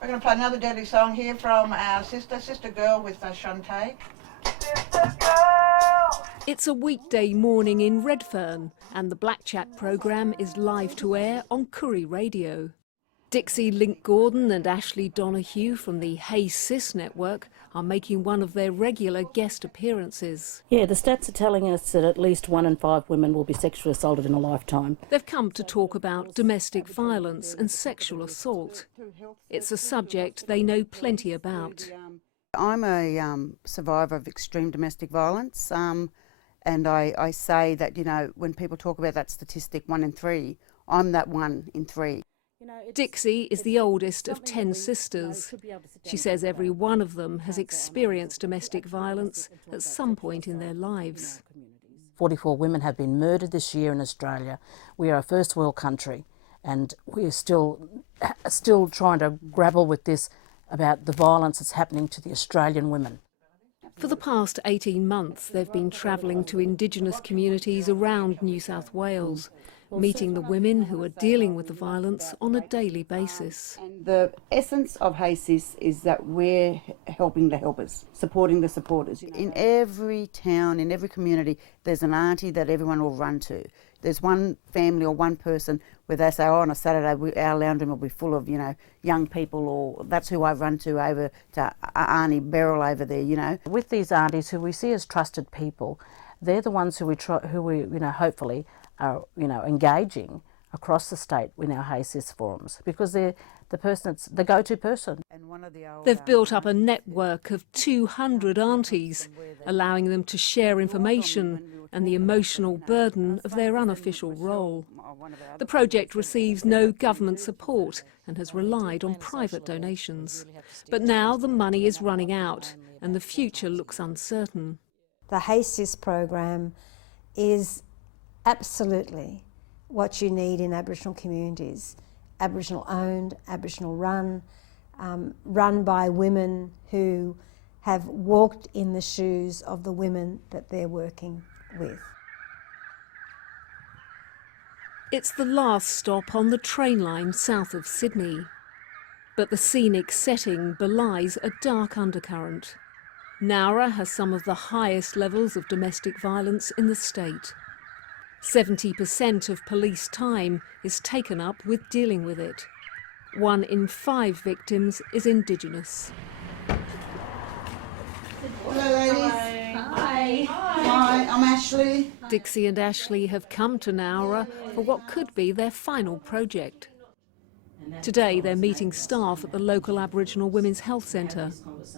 We're going to play another Deadly song here from our Sister Girl with Shantae. It's a weekday morning in Redfern and the Black Chat programme is live to air on Curry Radio. Dixie Link-Gordon and Ashley Donoghue from the Hey Sis network are making one of their regular guest appearances. Yeah, the stats are telling us that at least 1 in 5 women will be sexually assaulted in a lifetime. They've come to talk about domestic violence and sexual assault. It's a subject they know plenty about. I'm a survivor of extreme domestic violence, and I say that, you know, when people talk about that statistic, 1 in 3, I'm that 1 in 3. Dixie is the oldest of 10 sisters. She says every one of them has experienced domestic violence at some point in their lives. 44 women have been murdered this year in Australia. We are a first world country and we're still trying to grapple with this about the violence that's happening to the Australian women. For the past 18 months, they've been travelling to Indigenous communities around New South Wales, meeting the women who are dealing with the violence on a daily basis. The essence of Hey Sis is that we're helping the helpers, supporting the supporters. In every town, in every community, there's an auntie that everyone will run to. There's one family or one person where they say, oh, on a Saturday our lounge room will be full of, you know, young people, or that's who I run to over to Auntie Beryl over there, you know. With these aunties who we see as trusted people, they're the ones who we hopefully are, engaging across the state in our Hey Sis forums, because they're the person that's the go-to person. They've built up a network of 200 aunties, allowing them to share information and the emotional burden of their unofficial role. The project receives no government support and has relied on private donations. But now the money is running out and the future looks uncertain. The Hey Sis program is absolutely what you need in Aboriginal communities. Aboriginal owned, Aboriginal run, run by women who have walked in the shoes of the women that they're working with. It's the last stop on the train line south of Sydney. But the scenic setting belies a dark undercurrent. Nowra has some of the highest levels of domestic violence in the state. 70% of police time is taken up with dealing with it. 1 in 5 victims is Indigenous. Hello, ladies. Hi. Hi, I'm Ashley. Dixie and Ashley have come to Nowra for what could be their final project. Today they're meeting staff at the local Aboriginal Women's Health Centre.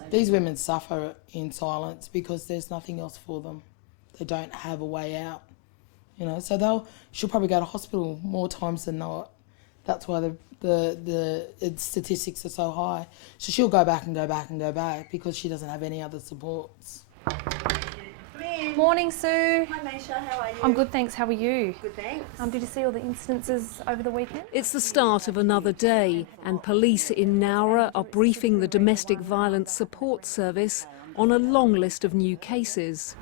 These women suffer in silence because there's nothing else for them. They don't have a way out, so she'll probably go to hospital more times than not. That's why the statistics are so high. So she'll go back and go back and go back because she doesn't have any other supports. Morning, Sue. Hi, Maisha. How are you? I'm good, thanks. How are you? Good, thanks. Did you see all the incidences over the weekend? It's the start of another day, and police in Nowra are briefing the Domestic Violence Support Service on a long list of new cases.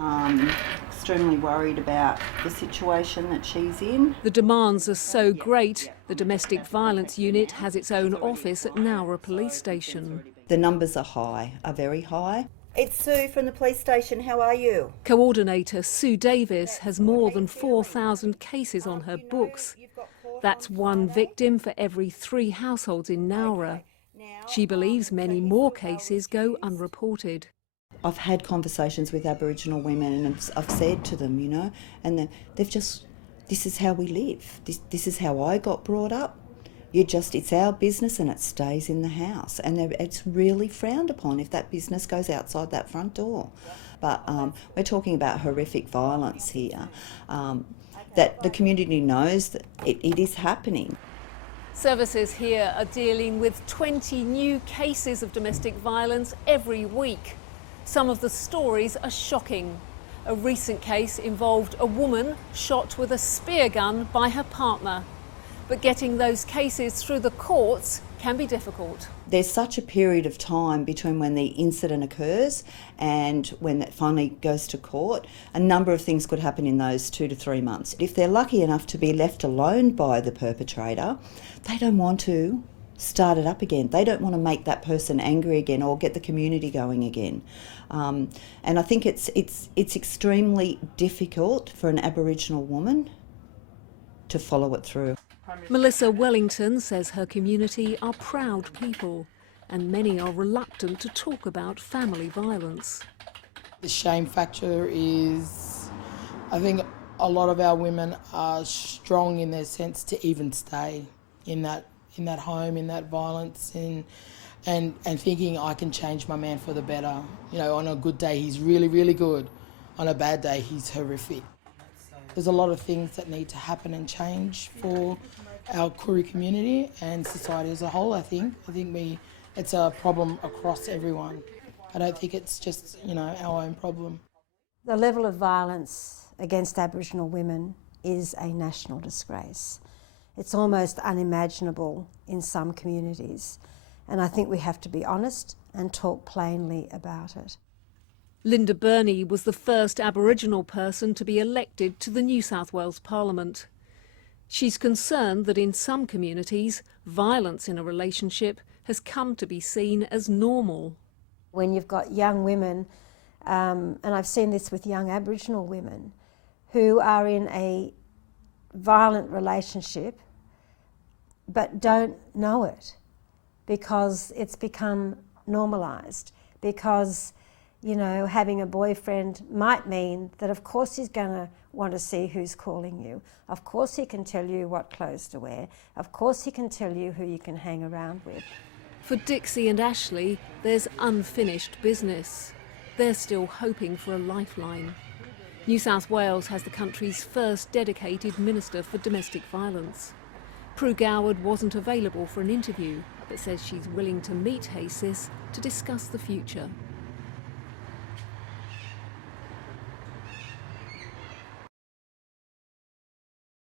Extremely worried about the situation that she's in. The demands are so great, the Domestic Violence Unit has its own office at Nowra Police Station. The numbers are very high. It's Sue from the police station. How are you? Coordinator Sue Davis has more than 4,000 cases on her books. That's 1 victim for every 3 households in Nowra. She believes many more cases go unreported. I've had conversations with Aboriginal women and I've said to them, and they've just, this is how we live. This is how I got brought up. It's our business and it stays in the house. And it's really frowned upon if that business goes outside that front door. But we're talking about horrific violence here, that the community knows that it is happening. Services here are dealing with 20 new cases of domestic violence every week. Some of the stories are shocking. A recent case involved a woman shot with a spear gun by her partner. But getting those cases through the courts can be difficult. There's such a period of time between when the incident occurs and when it finally goes to court. A number of things could happen in those 2 to 3 months. If they're lucky enough to be left alone by the perpetrator, they don't want to start it up again. They don't want to make that person angry again or get the community going again. And I think it's extremely difficult for an Aboriginal woman to follow it through. Melissa Wellington says her community are proud people and many are reluctant to talk about family violence. The shame factor is, I think a lot of our women are strong in their sense to even stay in that home, in that violence, and thinking I can change my man for the better. You know, on a good day he's really, really good. On a bad day he's horrific. There's a lot of things that need to happen and change for our Koori community and society as a whole, I think. It's a problem across everyone. I don't think it's just, you know, our own problem. The level of violence against Aboriginal women is a national disgrace. It's almost unimaginable in some communities, and I think we have to be honest and talk plainly about it. Linda Burney was the first Aboriginal person to be elected to the New South Wales Parliament. She's concerned that in some communities, violence in a relationship has come to be seen as normal. When you've got young women, and I've seen this with young Aboriginal women, who are in a violent relationship but don't know it because it's become normalised, because, you know, having a boyfriend might mean that of course he's going to want to see who's calling you. Of course he can tell you what clothes to wear. Of course he can tell you who you can hang around with. For Dixie and Ashley, there's unfinished business. They're still hoping for a lifeline. New South Wales has the country's first dedicated Minister for Domestic Violence. Prue Goward wasn't available for an interview, but says she's willing to meet HACIS to discuss the future.